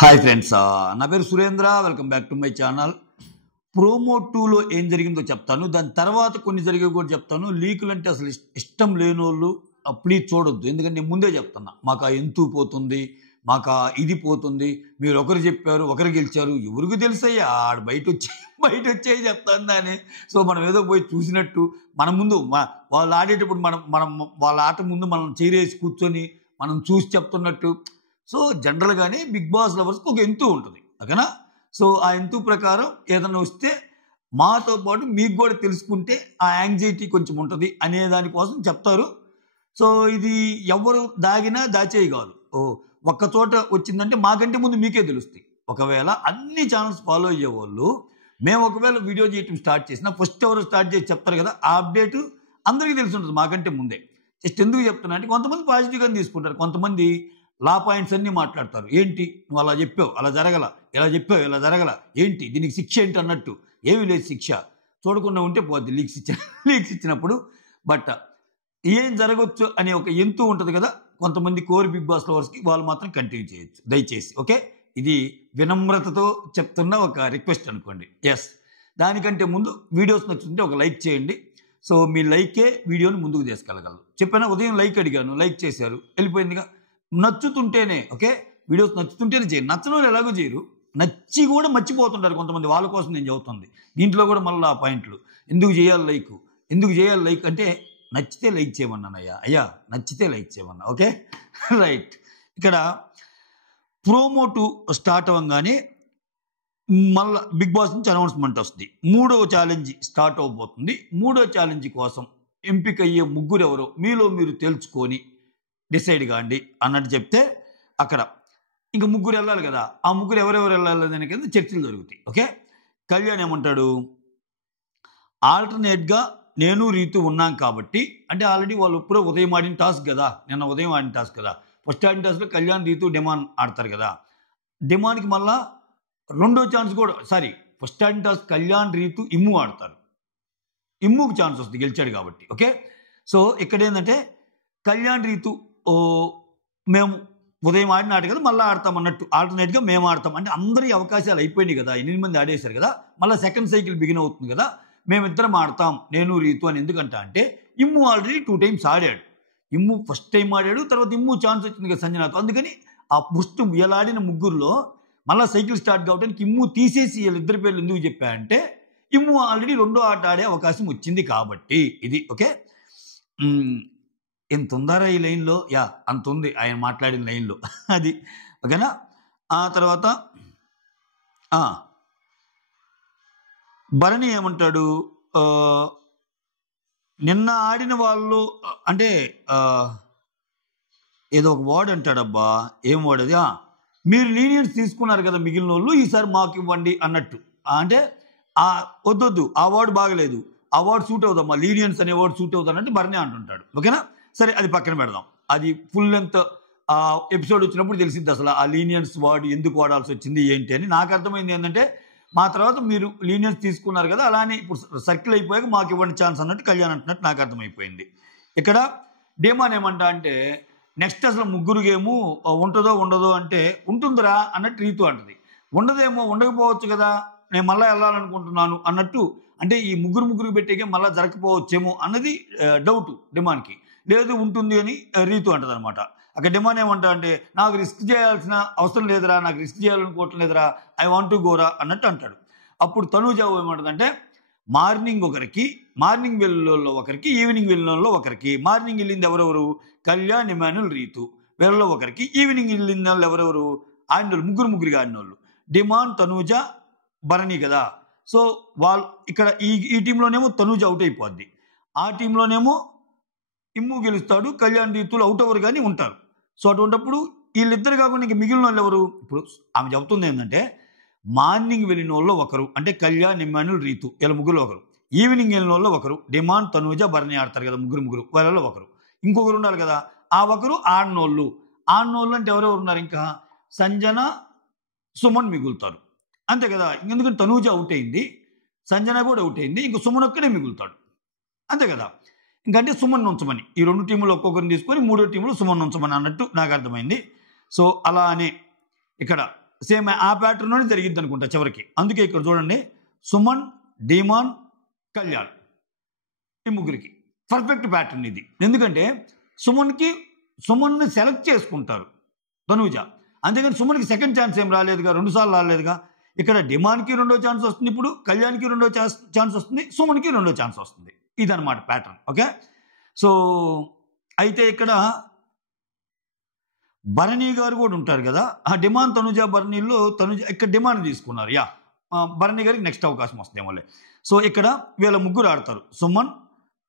Hi friends, నా పేరు Surendra. Welcome back to my channel. Promo 2లో ఏం జరిగిందో చెప్తాను, దాని తర్వాత కొన్ని జరిగే కూడా చెప్తాను. లీకులు అంటే అసలు ఇష్టం లేని వాళ్ళు ప్లీజ్ చూడొద్దు, ఎందుకంటే నేను ముందే చెప్తున్నా. మాకు ఆ ఎంతు పోతుంది, మాకు ఇది పోతుంది, మీరు ఒకరు చెప్పారు ఒకరు గెలిచారు, ఎవరికి తెలుసయ్యా, ఆడ బయట వచ్చేవి చెప్తాను దాన్ని. సో మనం ఏదో పోయి చూసినట్టు మన ముందు వాళ్ళు ఆడేటప్పుడు మనం మనం వాళ్ళ ఆట ముందు మనం చేరేసి కూర్చొని మనం చూసి చెప్తున్నట్టు. సో జనరల్గానే బిగ్ బాస్ లవర్స్కి ఒక ఎంతు ఉంటుంది, ఓకేనా? సో ఆ ఎంతు ప్రకారం ఏదైనా వస్తే మాతో పాటు మీకు కూడా తెలుసుకుంటే ఆ యాంగ్జైటీ కొంచెం ఉంటుంది అనే దానికోసం చెప్తారు. సో ఇది ఎవరు దాగినా దాచేయి కాదు. ఒక్క చోట వచ్చిందంటే మాకంటే ముందు మీకే తెలుస్తాయి. ఒకవేళ అన్ని ఛానల్స్ ఫాలో అయ్యేవాళ్ళు మేము ఒకవేళ వీడియో చేయటం స్టార్ట్ చేసినా ఫస్ట్ ఎవరు స్టార్ట్ చేసి చెప్తారు కదా, ఆ అప్డేట్ అందరికీ తెలిసి ఉంటుంది మాకంటే ముందే. జస్ట్ ఎందుకు చెప్తున్నా అంటే కొంతమంది పాజిటివ్గా తీసుకుంటారు, కొంతమంది లా పాయింట్స్ అన్నీ మాట్లాడతారు. ఏంటి నువ్వు అలా చెప్పావు, అలా జరగల, ఇలా చెప్పావు, ఇలా జరగల, ఏంటి దీనికి శిక్ష ఏంటి అన్నట్టు. ఏమీ లేదు శిక్ష, చూడకుండా ఉంటే పోద్ది లీక్స్ ఇచ్చినప్పుడు. బట్ ఏం జరగవచ్చు అనే ఒక ఎంతు ఉంటుంది కదా కొంతమంది కోర్ బిగ్ బాస్ లవర్స్కి, వాళ్ళు మాత్రం కంటిన్యూ చేయొచ్చు దయచేసి, ఓకే? ఇది వినమ్రతతో చెప్తున్న ఒక రిక్వెస్ట్ అనుకోండి. ఎస్, దానికంటే ముందు వీడియోస్ నచ్చుతుంటే ఒక లైక్ చేయండి. సో మీ లైకే వీడియోని ముందుకు తీసుకెళ్ళగలరు. చెప్పానా, ఉదయం లైక్ అడిగాను, లైక్ చేశారు, వెళ్ళిపోయిందిగా. నచ్చుతుంటేనే, ఓకే, వీడియోస్ నచ్చుతుంటేనే చేయండి. నచ్చని వాళ్ళు ఎలాగో చేయరు, నచ్చి కూడా మర్చిపోతుంటారు కొంతమంది, వాళ్ళ కోసం నేను చెబుతుంది. దీంట్లో కూడా మళ్ళీ ఆ పాయింట్లు ఎందుకు చేయాలి లైక్ అంటే నచ్చితే లైక్ చేయమన్నానయ్యా, నచ్చితే లైక్ చేయమన్నా, ఓకే? రైట్. ఇక్కడ ప్రోమో 2 స్టార్ట్ అవ్వగానే మళ్ళీ బిగ్ బాస్ నుంచి అనౌన్స్మెంట్ వస్తుంది. 3వ ఛాలెంజ్ స్టార్ట్ అవబోతుంది. 3వ ఛాలెంజ్ కోసం ఎంపిక అయ్యే ముగ్గురు ఎవరో మీలో మీరు తెలుసుకొని డిసైడ్ కాండి అన్నట్టు చెప్తే, అక్కడ ఇంకా ముగ్గురు వెళ్ళాలి కదా, ఆ ముగ్గురు ఎవరెవరు వెళ్ళాలి దాని కింద చర్చలు జరుగుతాయి, ఓకే? కళ్యాణ్ ఏమంటాడు, ఆల్టర్నేట్గా నేను రీతు ఉన్నాం కాబట్టి, అంటే ఆల్రెడీ వాళ్ళు ఇప్పుడు ఉదయం ఆడిన టాస్క్ కదా, నిన్న ఉదయం ఆడిన టాస్క్ కదా, ఫస్ట్ ఆడిన టాస్క్లో కళ్యాణ్ రీతు డిమాండ్ ఆడతారు కదా, డిమాండ్కి మళ్ళా రెండో ఛాన్స్ కూడా, ఫస్ట్ ఆడిన టాస్క్ కళ్యాణ్ రీతు ఇమ్ము ఆడతారు, ఇమ్ముకి ఛాన్స్ వస్తుంది గెలిచాడు కాబట్టి, ఓకే? సో ఇక్కడ ఏంటంటే కళ్యాణ్ రీతు మేము ఉదయం ఆడిన ఆట కదా మళ్ళీ ఆడతాం అన్నట్టు, ఆల్టర్నేట్గా మేము ఆడతాం అంటే అందరి అవకాశాలు అయిపోయినాయి కదా, 8 మంది ఆడేశారు కదా, మళ్ళీ సెకండ్ సైకిల్ బిగిన్ అవుతుంది కదా, మేమిద్దరం ఆడతాం నేను రీతు అని. ఎందుకంట అంటే ఇమ్ము ఆల్రెడీ 2 times ఆడాడు, ఇమ్ము ఫస్ట్ టైం ఆడాడు, తర్వాత ఇమ్ము ఛాన్స్ వచ్చింది కదా సంజనాతో. అందుకని ఆ ఫస్ట్ వీళ్ళాడిన ముగ్గురులో మళ్ళీ సైకిల్ స్టార్ట్ కావడానికి ఇమ్ము తీసేసి వీళ్ళిద్దరి పేర్లు ఎందుకు చెప్పాయంటే ఇమ్ము ఆల్రెడీ రెండో ఆట ఆడే అవకాశం వచ్చింది కాబట్టి. ఇది ఓకే. ఎంత ఉందారా ఈ లైన్లో, అంత ఉంది ఆయన మాట్లాడిన లైన్లో అది, ఓకేనా? ఆ తర్వాత భరణి ఏమంటాడు, నిన్న ఆడిన వాళ్ళు అంటే ఏదో ఒక వర్డ్ అంటాడబ్బా, ఏం వర్డ్ అది, మీరు లీనియన్స్ తీసుకున్నారు కదా మిగిలిన వాళ్ళు, ఈసారి మాకు ఇవ్వండి అన్నట్టు. అంటే వద్దొద్దు, ఆ వర్డ్ బాగలేదు, ఆ వర్డ్ సూట్ అవుదమ్మా, లీనియన్స్ అనే వర్డ్ సూట్ అవుతుంది అంటే భరణి అంటుంటాడు, ఓకేనా? సరే అది పక్కన పెడదాం, అది ఫుల్ లెంత్ ఎపిసోడ్ వచ్చినప్పుడు తెలిసింది అసలు ఆ లీనియన్స్ వర్డ్ ఎందుకు వాడాల్సి వచ్చింది ఏంటి అని. నాకు అర్థమైంది ఏంటంటే మా తర్వాత మీరు లీనియన్స్ తీసుకున్నారు కదా, అలానే ఇప్పుడు సర్కిల్ అయిపోయాక మాకు ఇవ్వండి ఛాన్స్ అన్నట్టు కళ్యాణ్ అంటున్నట్టు నాకు అర్థమైపోయింది. ఇక్కడ డేమాన్ ఏమంటా అంటే నెక్స్ట్ అసలు ముగ్గురు గేము ఉంటుందో ఉండదో అంటే ఉంటుందిరా అన్నట్టు రీతు అంటది. ఉండదేమో, ఉండకపోవచ్చు కదా, నేను మళ్ళీ వెళ్ళాలనుకుంటున్నాను అన్నట్టు. అంటే ఈ ముగ్గురు పెట్టే గేమ్ మళ్ళీ జరగకపోవచ్చేమో అన్నది డౌట్ డిమాన్కి. లేదు ఉంటుంది అని రీతు అంటది అనమాట. అక్కడ డిమాండ్ ఏమంటా అంటే నాకు రిస్క్ చేయాల్సిన అవసరం లేదురా, నాకు రిస్క్ చేయాలనుకోవటం లేదురా, ఐ వాంట్ టు గోరా అన్నట్టు అంటాడు. అప్పుడు తనూజ ఏమంటుందంటే మార్నింగ్ ఒకరికి, మార్నింగ్ వెళ్ళిలో ఒకరికి, ఈవినింగ్ వెళ్ళిలో ఒకరికి. మార్నింగ్ వెళ్ళింది ఎవరెవరు, కళ్యాణ్, ఇమాన్యుల్, రీతు, వీళ్ళలో ఒకరికి. ఈవినింగ్ వెళ్ళిన వాళ్ళు ఎవరెవరు, ఆడిన వాళ్ళు ముగ్గురుగా ఆడిన వాళ్ళు డిమాండ్, తనూజ, భరణి కదా. సో వాళ్ళు ఇక్కడ ఈ టీంలోనేమో తనూజ అవుట్ అయిపోద్ది, ఆ టీంలోనేమో ఇమ్ము గెలుస్తాడు, కళ్యాణ్, రీతులు అవుట్ అవ్వరు కానీ ఉంటారు. సో అటువంటిప్పుడు వీళ్ళిద్దరు కాకుండా ఇంక మిగిలిన వాళ్ళు ఎవరు, ఇప్పుడు ఆమె చెబుతుంది ఏంటంటే మార్నింగ్ వెళ్ళిన వాళ్ళు ఒకరు అంటే కళ్యాణ్, ఇమాన్యుల్, రీతు, వీళ్ళ ముగ్గురు ఒకరు. ఈవినింగ్ వెళ్ళిన వాళ్ళు ఒకరు, డిమాండ్, తనూజ, భరణి ఆడతారు కదా ముగ్గురు, వాళ్ళలో ఒకరు. ఇంకొకరు ఉండాలి కదా, ఆ ఒకరు ఆడినోళ్ళు అంటే ఎవరెవరు ఉన్నారు, ఇంకా సంజన, సుమన్ మిగులుతారు, అంతే కదా. ఎందుకంటే తనూజ అవుట్ అయింది, సంజన కూడా అవుట్ అయింది, ఇంక సుమన్ ఒక్కడే మిగులుతాడు, అంతే కదా. ఇంకంటే సుమన్ ఉంచమని, ఈ 2 టీములు ఒక్కొక్కరిని తీసుకొని 3వ టీంలో సుమన్ ఉంచమని అన్నట్టు నాకు అర్థమైంది. సో అలా అనే ఇక్కడ సేమ్ ఆ ప్యాటర్న్లోనే జరిగిద్ది అనుకుంటా చివరికి. అందుకే ఇక్కడ చూడండి, సుమన్, డిమాన్, కళ్యాణ్, ఈ ముగ్గురికి పర్ఫెక్ట్ ప్యాటర్న్ ఇది. ఎందుకంటే సుమన్ని సెలెక్ట్ చేసుకుంటారు తనూజ, అంతేగాని సుమన్కి సెకండ్ ఛాన్స్ ఏం రాలేదుగా, 2 సార్లు రాలేదుగా. ఇక్కడ డిమాన్కి రెండో ఛాన్స్ వస్తుంది, ఇప్పుడు కళ్యాణ్కి రెండో ఛాన్స్ వస్తుంది, సుమన్కి రెండో ఛాన్స్ వస్తుంది. ఇదన్నమాట ప్యాటర్న్. ఓకే, సో అయితే ఇక్కడ భరణి గారు కూడా ఉంటారు కదా, ఆ డిమాండ్ తనుజ భరణిలో తనుజ ఇక్కడ డిమాండ్ తీసుకున్నారు. భరణి గారికి నెక్స్ట్ అవకాశం వస్తుందేమోలే. సో ఇక్కడ వీళ్ళ ముగ్గురు ఆడతారు, సుమన్,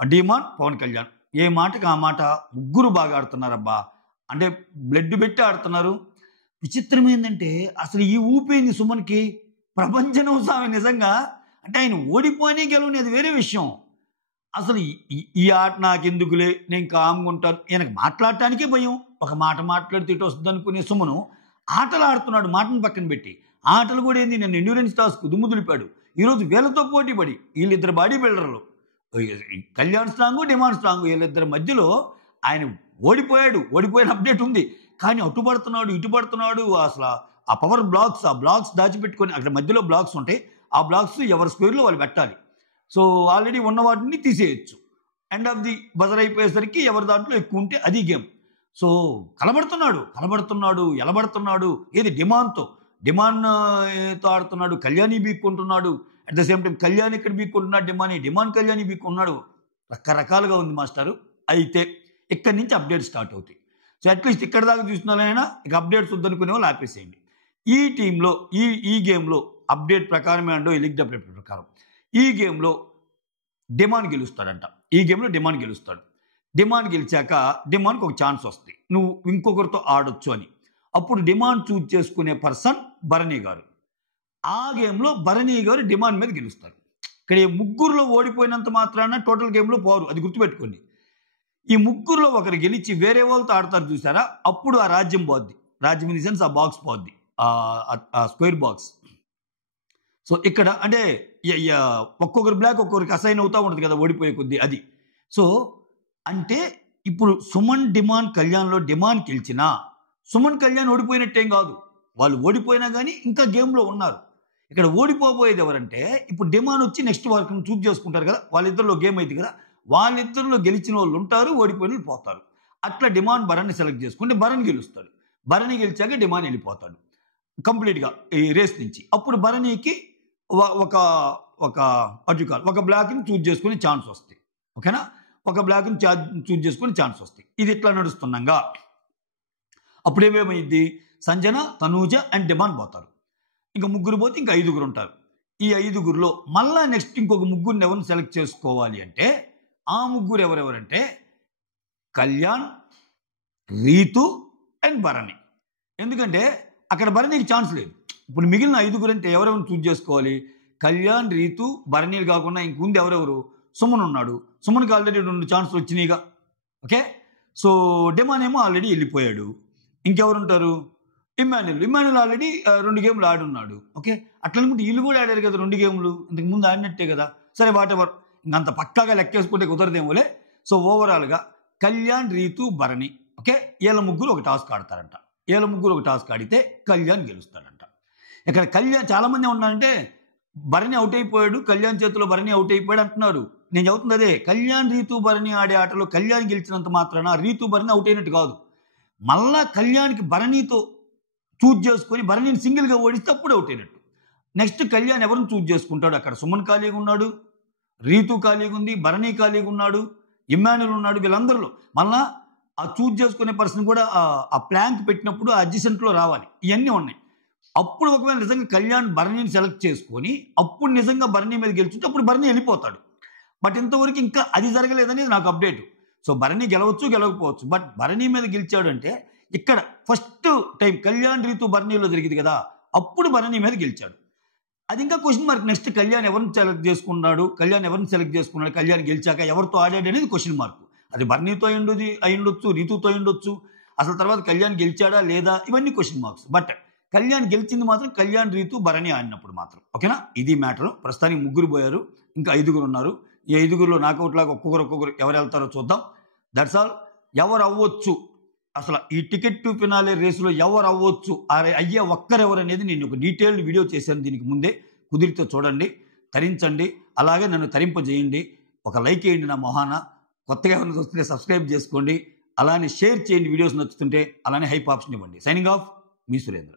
డిమాండ్, పవన్ కళ్యాణ్. ఏ మాటకి ఆ మాట ముగ్గురు బాగా ఆడుతున్నారబ్బా, అంటే బ్లడ్ పెట్టి ఆడుతున్నారు. విచిత్రం ఏంటంటే అసలు ఈ ఊపేంది సుమన్కి, ప్రపంచం స్వామి నిజంగా. అంటే ఆయన ఓడిపోయినా గెలవని అది వేరే విషయం. అసలు ఈ ఆట నాకెందుకులే, నేను కామ్గా ఉంటాను, ఈయనకు మాట్లాడటానికే భయం. ఒక మాట మాట్లాడితే ఇటు వస్తుంది అనుకునే సుమను ఆటలు ఆడుతున్నాడు, మాటను పక్కన పెట్టి. ఆటలు కూడా ఏంది, నేను ఎండ్యూరెన్స్ టాస్క్ దుమ్ము దులిపాడు. ఈరోజు వీళ్ళతో పోటీ పడి, వీళ్ళిద్దరు బాడీ బిల్డర్లు, కళ్యాణ్ స్ట్రాంగ్, డిమాండ్ స్ట్రాంగ్, వీళ్ళిద్దరి మధ్యలో ఆయన ఓడిపోయిన అప్డేట్ ఉంది. కానీ అటుపడుతున్నాడు, ఇటుపడుతున్నాడు. అసలు ఆ పవర్ బ్లాక్స్, ఆ బ్లాక్స్ దాచిపెట్టుకొని, అక్కడ మధ్యలో బ్లాక్స్ ఉంటాయి, ఆ బ్లాక్స్ ఎవరి స్క్వేర్లో వాళ్ళు పెట్టాలి. సో ఆల్రెడీ ఉన్న వాటిని తీసేయచ్చు. ఎండ్ ఆఫ్ ది బజర్ అయిపోయేసరికి ఎవరి దాంట్లో ఎక్కువ ఉంటే అది గేమ్. సో ఎలబడుతున్నాడు. ఏది డిమాండ్తో ఆడుతున్నాడు, కళ్యాణి బీక్కుంటున్నాడు. At the same time Kalyan ఇక్కడ బీక్కుంటున్నాడు, డిమాండ్ కళ్యాణి బీక్కున్నాడు. రకరకాలుగా ఉంది మాస్టారు. అయితే ఇక్కడి నుంచి అప్డేట్స్ స్టార్ట్ అవుతాయి. సో అట్లీస్ట్ ఇక్కడ దాకా చూసినారైనా ఇక అప్డేట్స్ వద్దనుకునే వాళ్ళు ఆపేసేయండి. ఈ టీంలో ఈ గేమ్లో అప్డేట్ ప్రకారమే అండో, ఈ లీగ్ అప్డేట్ ప్రకారం ఈ గేమ్లో డిమాండ్ గెలుస్తాడంట. ఈ గేమ్లో డిమాండ్ గెలుస్తాడు. డిమాండ్ గెలిచాక డిమాండ్కి ఒక ఛాన్స్ వస్తుంది, నువ్వు ఇంకొకరితో ఆడొచ్చు అని. అప్పుడు డిమాండ్ చూజ్ చేసుకునే పర్సన్ భరణి గారు. ఆ గేమ్లో భరణి గారు డిమాండ్ మీద గెలుస్తారు. ఇక్కడ ఈ ముగ్గురులో ఓడిపోయినంత మాత్రాన టోటల్ గేమ్లో పోరు, అది గుర్తుపెట్టుకోండి. ఈ ముగ్గురులో ఒకరు గెలిచి వేరే వాళ్ళతో ఆడతారు చూసారా, అప్పుడు ఆ రాజ్యం పోద్ది. రాజ్యం ఇన్ ది సెన్స్ ఆ బాక్స్ పోద్ది, ఆ స్క్వేర్ బాక్స్. సో ఇక్కడ అంటే ఒక్కొక్కరు బ్లాక్ ఒక్కొక్కరికి అసైన్ అవుతూ ఉంటుంది కదా ఓడిపోయే కొద్దీ, అది. సో అంటే ఇప్పుడు సుమన్, డిమాండ్, కళ్యాణ్లో డిమాండ్ గెలిచినా సుమన్, కళ్యాణ్ ఓడిపోయినట్టేం కాదు. వాళ్ళు ఓడిపోయినా కానీ ఇంకా గేమ్లో ఉన్నారు. ఇక్కడ ఓడిపోబోయేది ఎవరంటే ఇప్పుడు డిమాండ్ వచ్చి నెక్స్ట్ వర్క్ని చూజ్ చేసుకుంటారు కదా, వాళ్ళిద్దరిలో గేమ్ అయితే కదా, వాళ్ళిద్దరిలో గెలిచిన వాళ్ళు ఉంటారు, ఓడిపోయిన వాళ్ళు పోతారు. అట్లా డిమాండ్ భరణి సెలెక్ట్ చేసుకుంటే భరణి గెలుస్తాడు. భరణి గెలిచాక డిమాండ్ వెళ్ళిపోతాడు కంప్లీట్గా ఈ రేస్ నుంచి. అప్పుడు భరణికి ఒక బ్లాక్ని చూజ్ చేసుకునే ఛాన్స్ వస్తాయి. ఓకేనా, ఒక బ్లాక్ని చూజ్ చేసుకునే ఛాన్స్ వస్తాయి. ఇది ఇట్లా నడుస్తున్నాగా అప్పుడు ఏమేమైంది, సంజన, తనూజ అండ్ డిమాండ్ పోతారు. ఇంకా ముగ్గురు పోతే ఇంకా 5గురు ఉంటారు. ఈ 5గురిలో మళ్ళా నెక్స్ట్ ఇంకొక ముగ్గురిని ఎవరిని సెలెక్ట్ చేసుకోవాలి అంటే ఆ ముగ్గురు ఎవరెవరంటే కళ్యాణ్, రీతు అండ్ భరణి. ఎందుకంటే అక్కడ భరణికి ఛాన్స్ లేదు. ఇప్పుడు మిగిలిన 5గురు అంటే ఎవరెవరిని చూజ్ చేసుకోవాలి, కళ్యాణ్, రీతు, భరణీలు కాకుండా ఇంకుంది ఎవరెవరు, సుమన్ ఉన్నాడు. సుమన్కి ఆల్రెడీ 2 ఛాన్సులు వచ్చినాయిగా. ఓకే, సో డిమాండ్ ఏమో ఆల్రెడీ వెళ్ళిపోయాడు. ఇంకెవరు ఉంటారు, ఇమ్మాన్యుల్ ఆల్రెడీ 2 గేమ్లు ఆడున్నాడు. ఓకే, అట్లా అనుకుంటే వీళ్ళు కూడా ఆడారు కదా 2 గేమ్లు, ఇంతకు ముందు ఆడినట్టే కదా. సరే వాటెవర్, ఇంకంత పక్కాగా లెక్కేసుకుంటే కుదరదేమోలే. సో ఓవరాల్గా కళ్యాణ్, రీతు, భరణి, ఓకే, వీళ్ళ ముగ్గురు ఒక టాస్క్ ఆడతారంట. వీళ్ళ ముగ్గురు ఒక టాస్క్ ఆడితే కళ్యాణ్ గెలుస్తాడంట. ఇక్కడ కళ్యాణ్ చాలామంది ఉన్నారంటే భరణి అవుట్ అయిపోయాడు, కళ్యాణ్ చేతిలో భరణి అవుట్ అయిపోయాడు అంటున్నారు. నేను చెబుతుంది అదే, కళ్యాణ్, రీతు, భరణి ఆడే ఆటలో కళ్యాణ్ గెలిచినంత మాత్రాన రీతు, భరణి అవుట్ అయినట్టు కాదు. మళ్ళా కళ్యాణ్కి భరణితో చూజ్ చేసుకొని భరణిని సింగిల్గా ఓడిస్తే అప్పుడు అవుట్ అయినట్టు. నెక్స్ట్ కళ్యాణ్ ఎవరిని చూజ్ చేసుకుంటాడు, అక్కడ సుమన్ ఖాళీగా ఉన్నాడు, రీతు ఖాళీగా ఉంది, భరణి ఖాళీగా ఉన్నాడు, ఇమ్మాన్యుల్ ఉన్నాడు. వీళ్ళందరిలో మళ్ళా ఆ చూజ్ చేసుకునే పర్సన్ కూడా ఆ ప్లాంక్ పెట్టినప్పుడు ఆ అడ్జసెంట్లో రావాలి. ఇవన్నీ ఉన్నాయి. అప్పుడు ఒకవేళ నిజంగా కళ్యాణ్ భరణిని సెలెక్ట్ చేసుకొని అప్పుడు నిజంగా భరణి మీద గెలుచుంటే అప్పుడు భరణి వెళ్ళిపోతాడు. బట్ ఇంతవరకు ఇంకా అది జరగలేదనేది నాకు అప్డేట్. సో భరణి గెలవచ్చు, గెలవకపోవచ్చు. బట్ భరణి మీద గెలిచాడు అంటే ఇక్కడ ఫస్ట్ టైం కళ్యాణ్, రీతు, భరణిలో జరిగింది కదా, అప్పుడు భరణి మీద గెలిచాడు. అది ఇంకా క్వశ్చన్ మార్క్. నెక్స్ట్ కళ్యాణ్ ఎవరిని సెలెక్ట్ చేసుకున్నాడు, కళ్యాణ్ గెలిచాక ఎవరితో ఆడాడు అనేది క్వశ్చన్ మార్క్. అది భరణితో అయ్యుండొచ్చు, రీతుతో అయ్యుండొచ్చు. అసలు తర్వాత కళ్యాణ్ గెలిచాడా లేదా, ఇవన్నీ క్వశ్చన్ మార్క్స్. బట్ కళ్యాణ్ గెలిచింది మాత్రం కళ్యాణ్, రీతు, భరణి ఆడినప్పుడు మాత్రం. ఓకేనా, ఇది మ్యాటర్. ప్రస్తుతానికి 3 పోయారు, ఇంకా 5గురు ఉన్నారు. ఈ 5గురిలో నాకౌట్ లాగా ఒక్కొక్కరు ఎవరు వెళ్తారో చూద్దాం. That's all. ఎవరు అవ్వచ్చు అసలు ఈ టికెట్ టు ఫినాలే రేసులో ఎవరు అవ్వచ్చు, అయ్యే ఒక్కరెవరు అనేది నేను ఒక డీటెయిల్డ్ వీడియో చేశాను దీనికి ముందే. కుదిరితే చూడండి, తరించండి, అలాగే నన్ను తరింపజేయండి. ఒక లైక్ వేయండి నా మొహాన. కొత్తగా ఏమైనా వస్తుంటే సబ్స్క్రైబ్ చేసుకోండి, అలానే షేర్ చేయండి వీడియోస్ నచ్చుతుంటే, అలానే హైప్ ఆప్షన్ ఇవ్వండి. సైనింగ్ ఆఫ్, మీ సురేంద్ర.